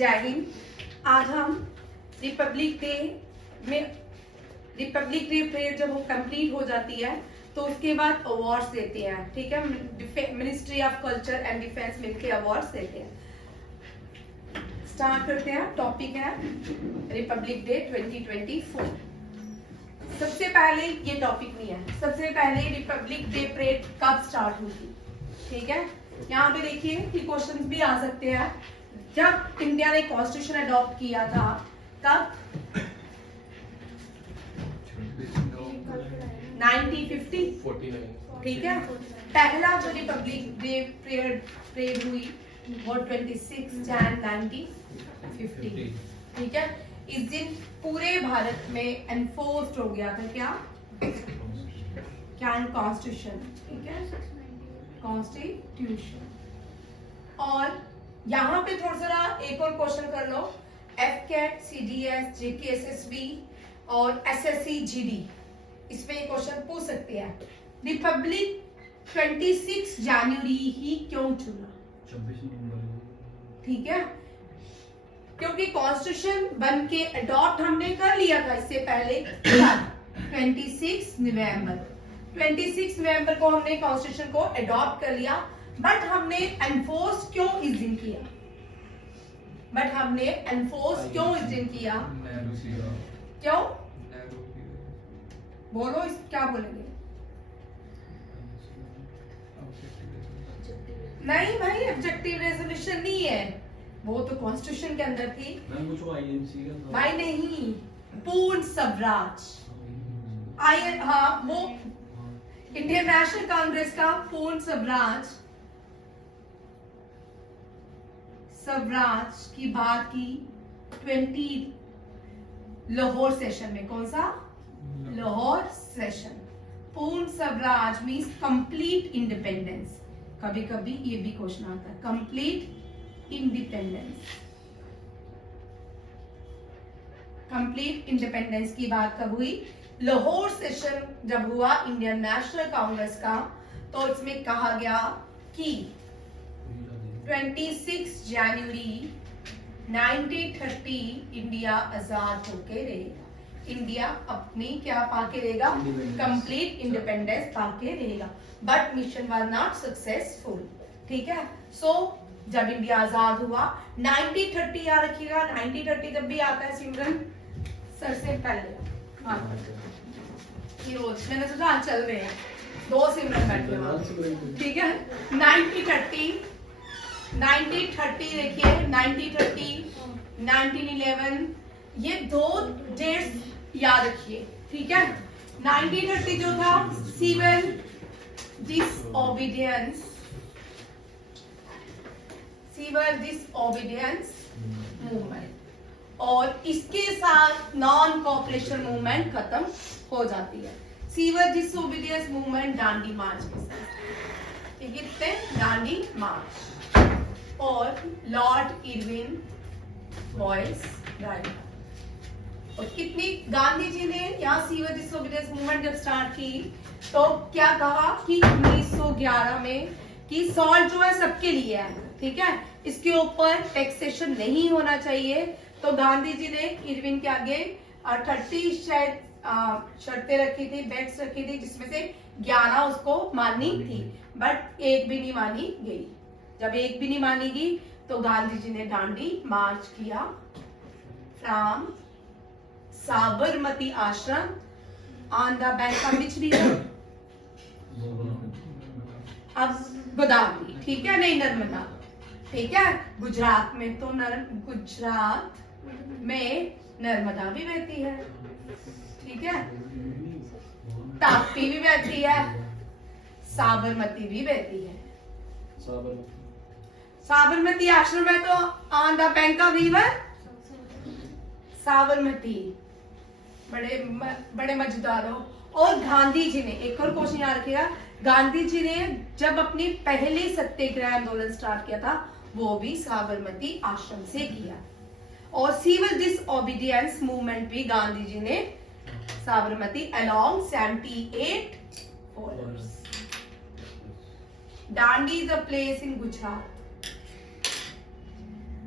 जय हिंद। आज हम रिपब्लिक डे परेड जब वो कंप्लीट हो जाती है तो उसके बाद अवार्ड्स देते हैं, ठीक है। Ministry of culture and defence मिलके अवार्ड्स देते हैं। स्टार्ट करते हैं। टॉपिक है रिपब्लिक डे 2024। सबसे पहले ये टॉपिक नहीं है, सबसे पहले रिपब्लिक डे परेड कब स्टार्ट हुई थी, ठीक है। यहाँ पे देखिए कि क्वेश्चंस भी आ सकते हैं। जब इंडिया ने कॉन्स्टिट्यूशन अडॉप्ट किया था तब 1950, ठीक है। पहला जो रिपब्लिक डे परेड हुई वो 26 जन 1950, ठीक है। इस दिन पूरे भारत में एनफोर्स्ड हो गया था क्या कॉन्स्टिट्यूशन, ठीक है, कॉन्स्टिट्यूशन। और यहाँ पे थोड़ा सा एक और क्वेश्चन कर लो। एफकेट, सीडीएस, जेकेएसएसबी और एसएससी जीडी, इसमें क्वेश्चन पूछ सकते हैं। रिपब्लिक 26 जनवरी ही क्यों चुना, 26 नवंबर, ठीक है, क्योंकि कॉन्स्टिट्यूशन बन के अडॉप्ट हमने कर लिया था इससे पहले 26 नवंबर को हमने कॉन्स्टिट्यूशन को अडॉप्ट कर लिया। बट हमने एनफोर्स क्यों इस दिन किया, क्यों बोलो, इस क्या बोलेंगे? नहीं भाई, ऑब्जेक्टिव रेजोल्यूशन नहीं है, वो तो कॉन्स्टिट्यूशन के अंदर थी भाई। नहीं, पूर्ण स्वराज, हाँ, वो इंडियन नेशनल कांग्रेस का पूर्ण स्वराज की बात की 20 लाहौर सेशन में। कौन सा? लाहौर सेशन। पूर्ण स्वराज मीन्स कंप्लीट इंडिपेंडेंस। कभी कभी ये भी क्वेश्चन आता है, कंप्लीट इंडिपेंडेंस की बात कब हुई? लाहौर सेशन जब हुआ इंडियन नेशनल कांग्रेस का, तो इसमें कहा गया कि 26 जनवरी 1930 इंडिया आजाद होके रहेगा। इंडिया अपनी क्या पाके रहेगा? कंप्लीट इंडिपेंडेंस पाके रहेगा। But mission was not successful, ठीक है। सो जब इंडिया आजाद हुआ 1930 याद रखिएगा। 1930 जब भी आता है सिमरन सर से पहले रोज मैंने सोचा चल रहे हैं, दो सिमरन बैठे हुए, ठीक है। 1930 देखिए, 1930, 1911, ये दो डेट्स याद रखिए, ठीक है। 1930 जो था सिविल डिसओबीडियंस मूवमेंट, और इसके साथ नॉन कोऑपरेशन मूवमेंट खत्म हो जाती है। सिविल डिसओबीडियंस मूवमेंट दांडी मार्च के साथ, ठीक है, दांडी मार्च। और लॉर्ड इरविन बॉयस राइट। और कितनी गांधी जी ने यहाँ सिविल डिसओबीडियंस मूवमेंट जब स्टार्ट की तो क्या कहा कि 1911 में कि सॉल्ट जो है सबके लिए है, ठीक है, इसके ऊपर टैक्सेशन नहीं होना चाहिए। तो गांधी जी ने इरविन के आगे 30 शायद शर्तें रखी थी, बेट्स रखी थी, जिसमें से 11 उसको माननी थी, बट एक भी नहीं मानी गई। जब एक भी नहीं मानी गई तो गांधी जी ने दांडी मार्च किया फ्रॉम साबरमती आश्रम on the bank of which river? अब गोदावरी, ठीक है, नहीं नर्मदा, ठीक है। गुजरात में तो गुजरात में नर्मदा भी बहती है, ठीक है, ताप्ती भी बहती है, साबरमती भी बहती है। साबरमती आश्रम है तो on the bank of river Sabarmati. बड़े मजेदार हो। और गांधी जी ने एक और क्वेश्चन याद रखिएगा, गांधी जी ने जब अपनी पहले सत्याग्रह आंदोलन स्टार्ट किया था वो भी साबरमती आश्रम से किया। और सिविल डिसओबीडियंस मूवमेंट भी गांधी जी ने Sabarmati along 78 followers. Dandi is a place in Gujarat,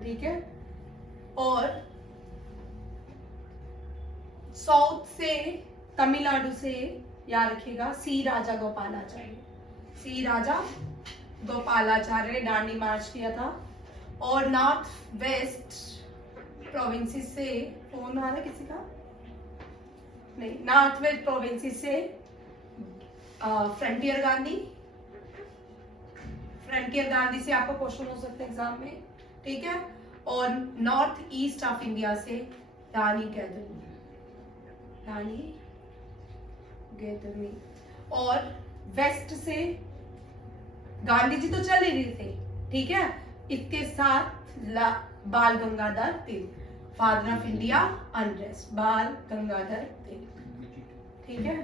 ठीक है। और साउथ से तमिलनाडु से याद रखिएगा सी राजा गोपालाचार्य, सी राजा गोपालाचार्य ने दांडी मार्च किया था। और नॉर्थ वेस्ट प्रोविंसेस से फोन आ रहा है किसी का? नहीं, नॉर्थ वेस्ट प्रोविंसेस से फ्रंटियर गांधी, फ्रंटियर गांधी से आपको क्वेश्चन हो सकते हैं एग्जाम में, ठीक है। और नॉर्थ ईस्ट ऑफ इंडिया से रानी गैदरनी, रानी गैदरनी। और वेस्ट से गांधी जी तो चल ही रहे थे, ठीक है। इसके साथ बाल Gangadhar Tilak, father of India unrest, बाल गंगाधर तिलक, ठीक है।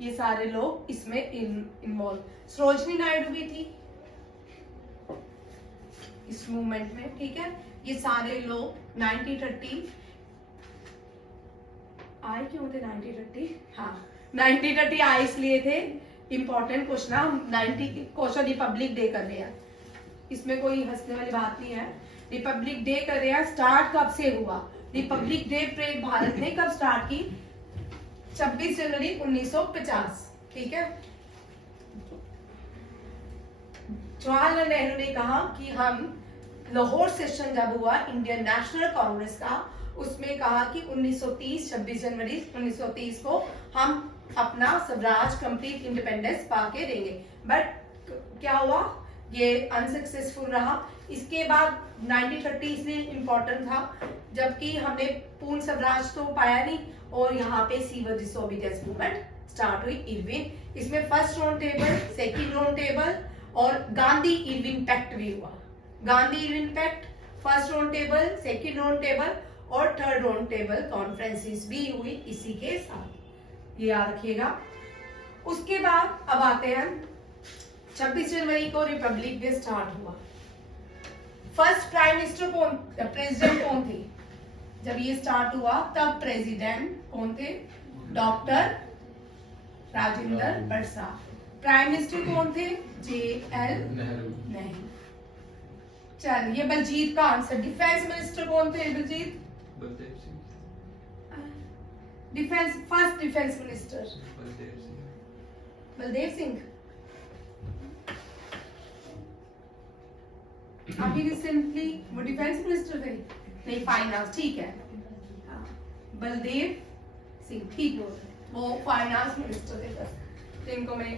ये सारे लोग इसमें इन्वॉल्व। सरोजनी नायडू भी थी इस मूवमेंट में, ठीक है। ये सारे लोग 1930 आए, क्यों थे 1930? हाँ, 1930 आए इसलिए थे, इंपॉर्टेंट क्वेश्चन, हम 90 क्वेश्चन रिपब्लिक डे कर रहे हैं, इसमें कोई हंसने वाली बात नहीं है। रिपब्लिक डे कर रहे हैं, स्टार्ट कब से हुआ? रिपब्लिक डे परेड भारत ने कब स्टार्ट की? 26 जनवरी 1950, ठीक है। जवाहरलाल नेहरू ने कहा कि हम लाहौर सेशन जब हुआ इंडियन नेशनल कांग्रेस का, उसमें कहा कि 1930 26 जनवरी 1930 को हम अपना स्वराज कंप्लीट इंडिपेंडेंस पाके देंगे। बट क्या हुआ? ये अनसक्सेसफुल रहा। इसके बाद 1930 इसलिए इम्पोर्टेंट था जबकि हमने पूर्ण स्वराज तो पाया नहीं, और यहाँ पे सिविल डिसोबीडियंस मूवमेंट स्टार्ट हुई। इरविन, इसमें first round table, second round table और गांधी इरविन पैक्ट भी हुआ। Gandhi Irwin pact, first round table, second round table और थर्ड राउंड टेबल कॉन्फ्रेंसेस भी हुई इसी के साथ, ये याद रखिएगा। उसके बाद अब आते हैं 26 जनवरी को रिपब्लिक डे स्टार्ट हुआ। फर्स्ट प्राइम मिनिस्टर कौन, प्रेसिडेंट कौन थे जब ये स्टार्ट हुआ? तब प्रेसिडेंट कौन थे? Doctor Rajendra Prasad. Prime minister कौन थे? JL नेहरू। चलिए, बलजीत का आंसर। डिफेंस मिनिस्टर कौन थे? Baljeet? Baldev Singh. Defence, first defence minister Baldev Singh. अभी रिसेंटली वो डिफेंस मिनिस्टर थे, नहीं फाइनेंस, ठीक है। बलदेव सिंह, ठीक बोल, वो फाइनेंस मिनिस्टर थे बस, तो इनको मैं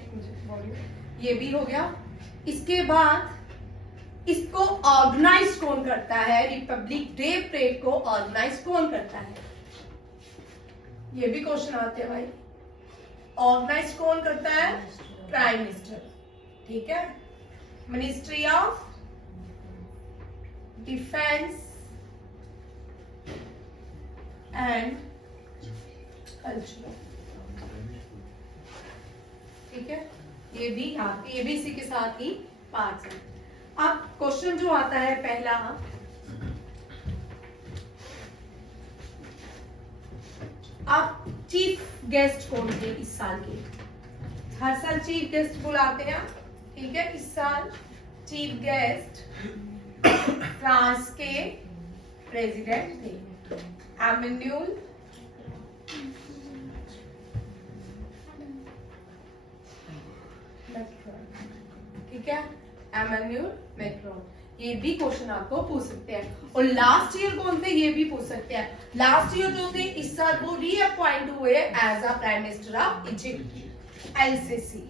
ये भी हो गया। इसके बाद इसको ऑर्गेनाइज कौन करता है? रिपब्लिक डे परेड को ऑर्गेनाइज कौन करता है? ये भी क्वेश्चन आते हैं भाई। ऑर्गेनाइज कौन करता है? प्राइम मिनिस्टर, ठीक है। Ministry of defence and culture, ठीक है। ये भी इसी के साथ ही पार्ट है। अब क्वेश्चन जो आता है पहला, अब चीफ गेस्ट कौन थे इस साल के? हर साल चीफ गेस्ट बुलाते हैं, ठीक है। इस साल चीफ गेस्ट फ्रांस के प्रेसिडेंट थे, एमेन्यूल मैक्रोन, ठीक है। एमेन्यूल मैक्रोन, ये भी क्वेश्चन आपको पूछ सकते हैं। और लास्ट ईयर कौन थे ये भी पूछ सकते हैं। लास्ट ईयर जो थे इस साल वो रीअपॉइंट हुए as a prime minister of Egypt, LCC,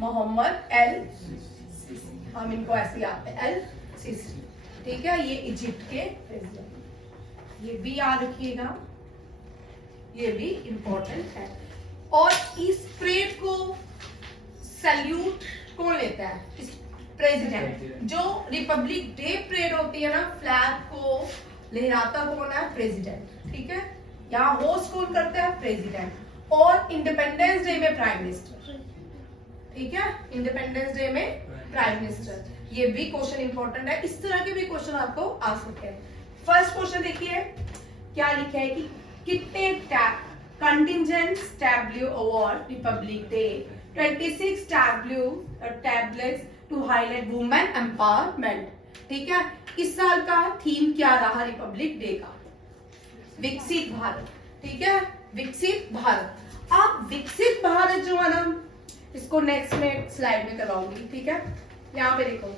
Mohammed LCC, हम इनको ऐसे आते हैं LCC, ठीक है। ये इजिप्ट के प्रेसिडेंट, ये भी याद रखिएगा, ये भी इंपॉर्टेंट है। और इस परेड को सैल्यूट कौन लेता है? प्रेसिडेंट। जो रिपब्लिक डे परेड होती है ना, फ्लैग को लहराता कौन है? प्रेसिडेंट, ठीक है। यहाँ होस्ट कौन करता है? प्रेसिडेंट। और इंडिपेंडेंस डे में प्राइम मिनिस्टर, ठीक है। इंडिपेंडेंस डे में प्राइम मिनिस्टर, ये भी क्वेश्चन इंपॉर्टेंट है। इस तरह के भी क्वेश्चन आपको आ सकते हैं। फर्स्ट क्वेश्चन देखिए क्या लिखा है कि कितने contingents tableau award republic day 26 tablets to highlight women empowerment. ठीक है। इस साल का थीम क्या रहा रिपब्लिक डे का? विकसित भारत। ठीक है, विकसित भारत। अब विकसित भारत जो है ना, इसको नेक्स्ट स्लाइड में करवाऊंगी। ठीक है, यहाँ पे देखो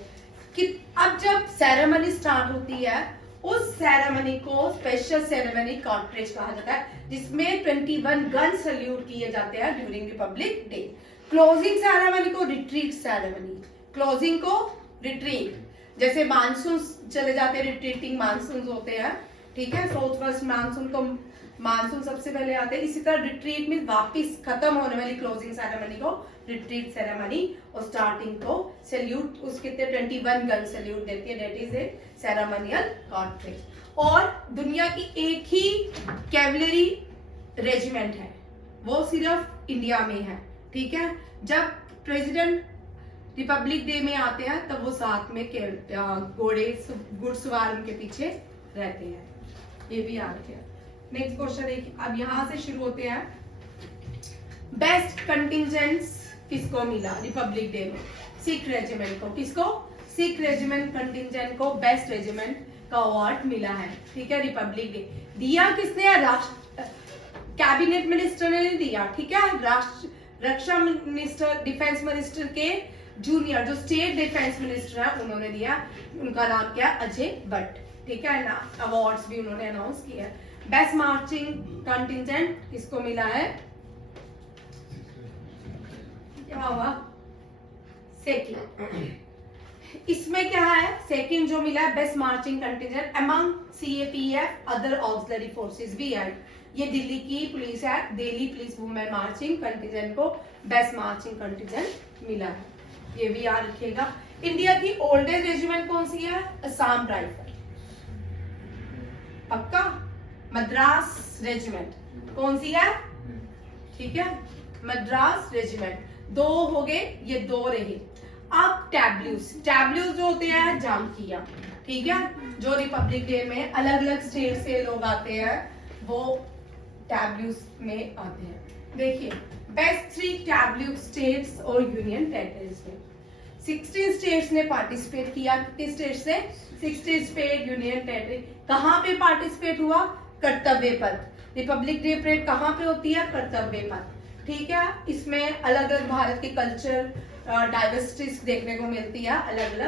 कि अब जब सेरेमनी स्टार्ट होती है, उस सेरेमनी को स्पेशल सेरेमनी कॉर्पोरेट कहा जाता है, जिसमें 21 गन सल्यूट किए जाते हैं during Republic day. Closing ceremony को रिट्रीट सेरेमनी, क्लोजिंग को रिट्रीट, जैसे मानसून चले जाते हैं, रिट्रीटिंग मानसून होते हैं। ठीक है, साउथ वेस्ट मानसून को मानसून सबसे पहले आते हैं, इसी तरह रिट्रीट में वापस खत्म होने वाली क्लोजिंग सेरेमनी को रिट्रीट सेरेमनी, और स्टार्टिंग को सैल्यूट उसके 21 गन सैल्यूट देती है, दैट इज ए सेरेमनियल कॉर्पोरेट। और दुनिया की एक ही कैवलरी रेजिमेंट है, वो सिर्फ इंडिया में है। ठीक है, जब प्रेसिडेंट रिपब्लिक डे में आते हैं तब वो साथ में घोड़े घुड़सवार उनके पीछे रहते हैं, ये भी याद किया। नेक्स्ट क्वेश्चन देखिए, अब यहां से शुरू होते हैं। बेस्ट कंटिजेंट्स किसको मिला रिपब्लिक डे में? सिख रेजिमेंट को। किसको? सिख रेजिमेंट कंटिजेंट को बेस्ट रेजिमेंट का अवार्ड मिला है। ठीक है, रिपब्लिक डे दिया किसने? राष्ट्र कैबिनेट मिनिस्टर ने दिया। ठीक है, राष्ट्र रक्षा मिनिस्टर, डिफेंस मिनिस्टर के जूनियर जो स्टेट डिफेंस मिनिस्टर है उन्होंने दिया। उनका नाम क्या? अजय भट्ट। ठीक है ना, अवार्ड्स भी उन्होंने अनाउंस किया है। बेस्ट मार्चिंग कंटिजेंट किसको मिला है? क्या हुआ? सेकंड। इसमें क्या है? सेकंड जो मिला है best marching contingent among CAPF other auxiliary forces भी है। ये दिल्ली की पुलिस है, Delhi police women marching contingent को बेस्ट मार्चिंग कंटिजेंट मिला है, ये भी याद रखिएगा। इंडिया की ओल्डेस्ट रेजिमेंट कौन सी है? असम राइफल। पक्का? मद्रास रेजिमेंट कौन सी है? ठीक है, मद्रास रेजिमेंट। दो हो गए, ये दो रहे। अब टैब्लूज, टैब्लूज जो होते हैं झांकियां। ठीक है, जो रिपब्लिक डे में अलग अलग स्टेट से लोग आते हैं वो टैब्लूज में आते हैं। देखिए, बेस्ट 3 टैब्लूज स्टेट्स और यूनियन टेरिटरीज में 16 स्टेट्स ने पार्टिसिपेट किया। कितने स्टेट से? 16 स्टेट यूनियन टेरिटरी। कहां पे पार्टिसिपेट हुआ? कर्तव्य पथ। रिपब्लिक डे परेड कहां पे होती है? कर्तव्य पथ। ठीक है, इसमें अलग अलग भारत के कल्चर डाइवर्सिटीज देखने को मिलती है, अलग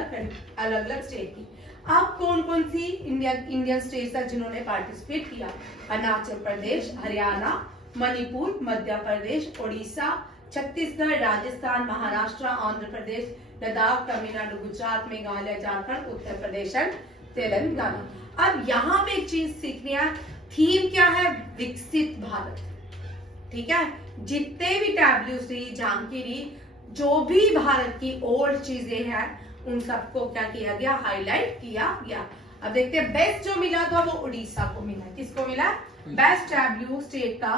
अलग स्टेट की। अब कौन कौन सी इंडियन स्टेट्स है जिन्होंने पार्टिसिपेट किया? अरुणाचल प्रदेश, हरियाणा, मणिपुर, मध्य प्रदेश, उड़ीसा, छत्तीसगढ़, राजस्थान, महाराष्ट्र, आंध्र प्रदेश, लद्दाख, तमिलनाडु, गुजरात, मेघालय, झारखंड, उत्तर प्रदेश, तेलंगाना। अब यहाँ पे एक चीज सीखनी है, थीम क्या है? विकसित भारत। ठीक है, जितने भी टैब्लूज रही, झांकी रही, जो भी भारत की ओल्ड चीजें हैं उन सबको क्या किया गया? हाईलाइट किया गया। अब देखते हैं बेस्ट जो मिला था वो उड़ीसा को मिला। किसको मिला? बेस्ट टैब्लू स्टेट का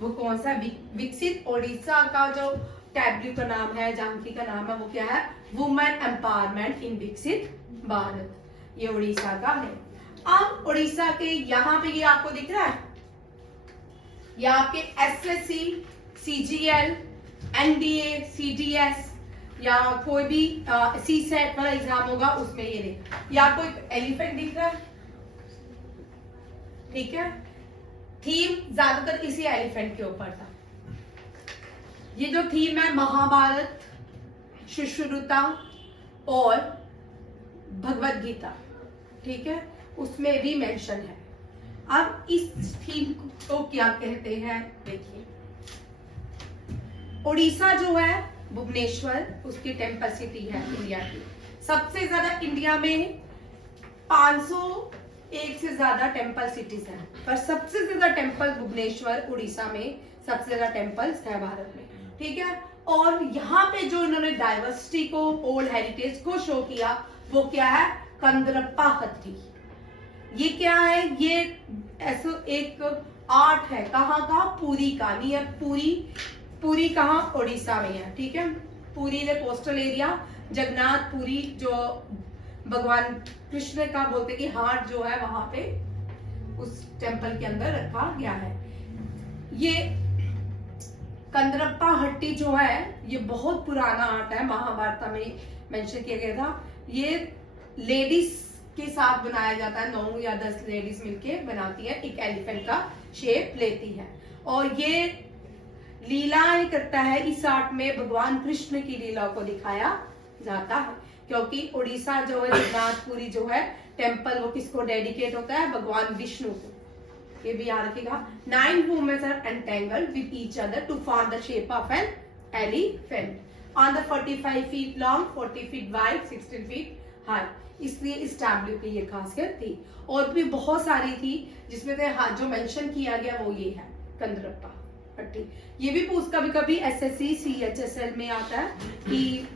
वो कौन सा? विकसित। उड़ीसा का जो टैब्लू का नाम है, झांकी का नाम है, वो क्या है? वुमेन एम्पावरमेंट इन विकसित भारत, ये उड़ीसा का है। अब उड़ीसा के यहाँ पे ये आपको दिख रहा है, ये आपके SSC, CGL, NDA, CDS या कोई भी CSET वाला एग्जाम होगा उसमें ये नहीं। ये आपको एक एलिफेंट दिख रहा है, ठीक है, थीम ज्यादातर इसी एलिफेंट के ऊपर था। ये जो थीम है महाभारत, सुश्रुता और भगवत गीता, ठीक है, उसमें भी मेंशन है। अब इस थीम को क्या कहते हैं देखिए, उड़ीसा जो है भुवनेश्वर, उसकी टेम्पल सिटी है इंडिया की। सबसे ज्यादा इंडिया में 501 से ज्यादा टेम्पल सिटीज हैं, पर सबसे ज्यादा टेम्पल भुवनेश्वर उड़ीसा में सबसे ज्यादा टेम्पल्स है भारत में, ठीक है। और यहाँ पे जो इन्होंने डाइवर्सिटी को, ओल्ड हेरिटेज को शो किया, वो क्या है? कंदरप्पा हत्ती। ये क्या है? ये ऐसा एक आर्ट है, कहाँ का? पुरी का। नियर पुरी, पुरी कहाँ? उड़ीसा में है, ठीक है। पुरी ने कोस्टल एरिया, जगन्नाथ पुरी जो भगवान कृष्ण का बोलते कि हार्ट जो है वहां पे उस टेम्पल के अंदर रखा गया है। ये कंदरप्पा हट्टी जो है ये बहुत पुराना आर्ट है, महाभारत में मेंशन किया गया था। ये लेडीज के साथ बनाया जाता है, 9 या 10 लेडीज मिलके बनाती है, एक एलिफेंट का शेप लेती है। और ये लीलाएं करता है, इस आर्ट में भगवान कृष्ण की लीला को दिखाया जाता है, क्योंकि उड़ीसा जो है, जगन्नाथपुरी जो है टेम्पल, वो किसको डेडिकेट होता है? भगवान विष्णु को। ये भी याद रखिएगा। 9 women are entangled with each other to form the shape of an elephant on the 45 feet long, 40 feet wide, 16 feet high. इसलिए इस टैब्लू की ये खासियत थी। और भी बहुत सारी थी, जिसमें से जो मेंशन किया गया वो ये है, कंदरप्पा पट्टी। ये भी पूछ कभी कभी एसएससी सीएचएसएल में आता है कि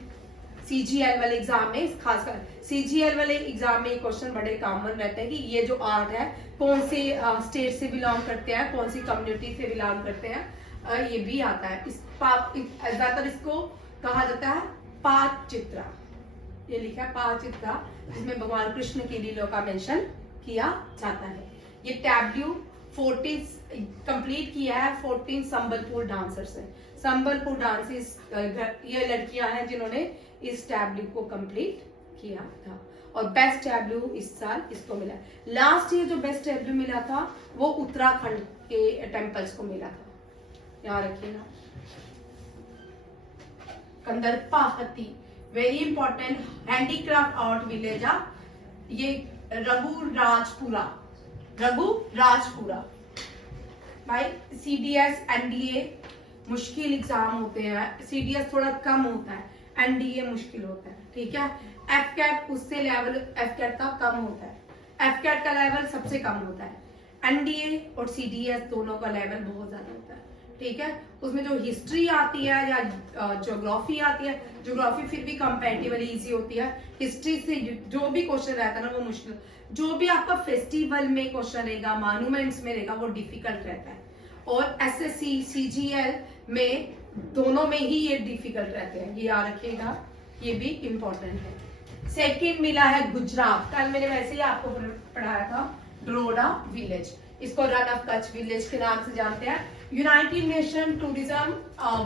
सीजीएल वाले एग्जाम में, खासकर सीजीएल वाले एग्जाम में क्वेश्चन बड़े कॉमन रहते हैं कि ये जो आर्ट है कौन से स्टेट से बिलोंग करते हैं, कौन सी कम्युनिटी से बिलोंग करते हैं, ये भी आता है। ज्यादातर इसको कहा जाता है पाच चित्रा, ये लिखा है पाच चित्रा, जिसमें भगवान कृष्ण की लीला का मेंशन किया जाता है। ये टैब्लू 14 कंप्लीट किया है 14 संबलपुर डांसर से। संबलपुर डांसेस, ये लड़कियां हैं जिन्होंने इस टैब्लू को कंप्लीट किया था। और बेस्ट टैब्लू इस साल इसको मिला। लास्ट ईयर जो बेस्ट टैब्लू मिला था वो उत्तराखंड के टेम्पल्स को मिला था, याद रखिएगा। कंदरप्पा हत्ती, very important handicraft art village. ये रघुराजपुरा भाई। सीडीएस एनडीए मुश्किल एग्जाम होते हैं, सीडीएस थोड़ा कम होता है, एनडीए मुश्किल होता है, ठीक है। एफकैट उससे लेवल एफकैट का कम होता है, एफकैट का लेवल सबसे कम होता है। एनडीए और सीडीएस दोनों का लेवल बहुत ज्यादा होता है, ठीक है। उसमें जो हिस्ट्री आती है या ज्योग्राफी आती है, ज्योग्राफी फिर भी कंपैरेटिवली इजी होती है। हिस्ट्री से जो भी क्वेश्चन रहता है ना वो मुश्किल, जो भी आपका फेस्टिवल में क्वेश्चन रहेगा, मॉन्यूमेंट्स में रहेगा, वो डिफिकल्ट रहता है। और एसएससी सीजीएल में दोनों में ही ये डिफिकल्ट रहते हैं, ये याद रखिएगा, ये भी इंपॉर्टेंट है। सेकंड मिला है गुजरात, कल मैंने वैसे ही आपको पढ़ाया था, डोडा विलेज। इसको रन ऑफ कच्छ विलेज के नाम से जानते हैं। United Nation tourism,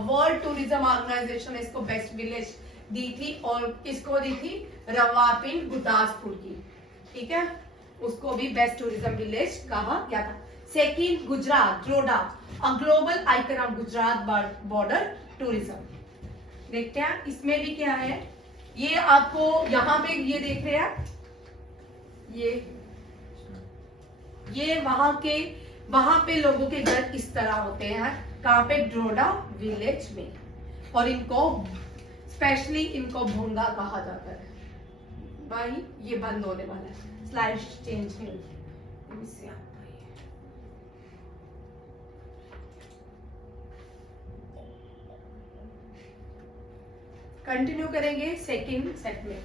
world tourism organization ने इसको बेस्ट विलेज दी थी, और किसको दी थी? रवापिन गुरदासपुर की, ठीक है, उसको भी बेस्ट टूरिज्म विलेज कहा गया था। Second Gujarat, Doda, a global icon of Gujarat border tourism. देखते हैं इसमें भी क्या है। ये आपको यहाँ पे ये देख रहे हैं, ये वहां पे लोगों के घर इस तरह होते हैं, कहाँ पे? डोडा विलेज में। और इनको स्पेशली इनको भोंगा कहा जाता है। भाई ये बंद होने वाला है, स्लाइड चेंज नहीं होगी। कंटिन्यू करेंगे सेकंड सेट में।